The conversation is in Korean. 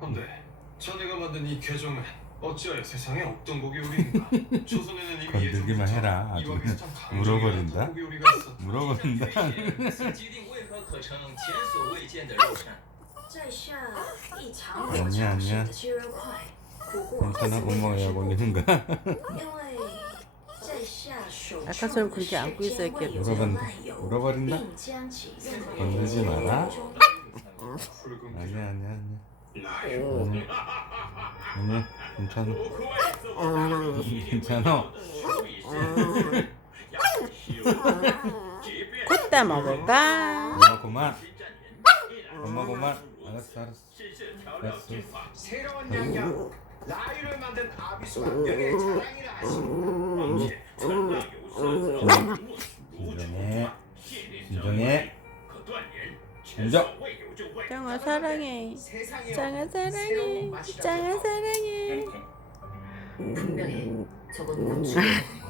헌데 자네가 만든 이 개정은 어찌하여 세상에 없던 고기 요리인가? 조선에는 이미 건들기만 해라. 아주 이와 비슷한 강조의 물어버린다. 고기 요리가 있었다. 물어본다. 此基地为何可成前所未见的肉善？在下一尝아니야, 过尝 아니야 试的鸡肉块，不过 괜찮아 엉망이야 걸리는가? 因为在下手 아까처럼 그렇게 안고 있어야 이렇게 물어본다. 물어버린다. 并将其任何 건들지 마라. 中 붉은 아니야 아니야 아니야. 아니야. 아니야. 괜찮아. 괜찮아. 콧다 먹을까? 엄마 그만. 엄마 그만. 알았어 알았어. 알았어. 새로운 양념 라유를 만든 아비수가 여기의 자랑이라 하시고 진정해. 진정해. 진정. 짱아 사랑해. 짱아 새로운 사랑해. 짱아 사랑해. 분명히 저건 고추 아무리 아비스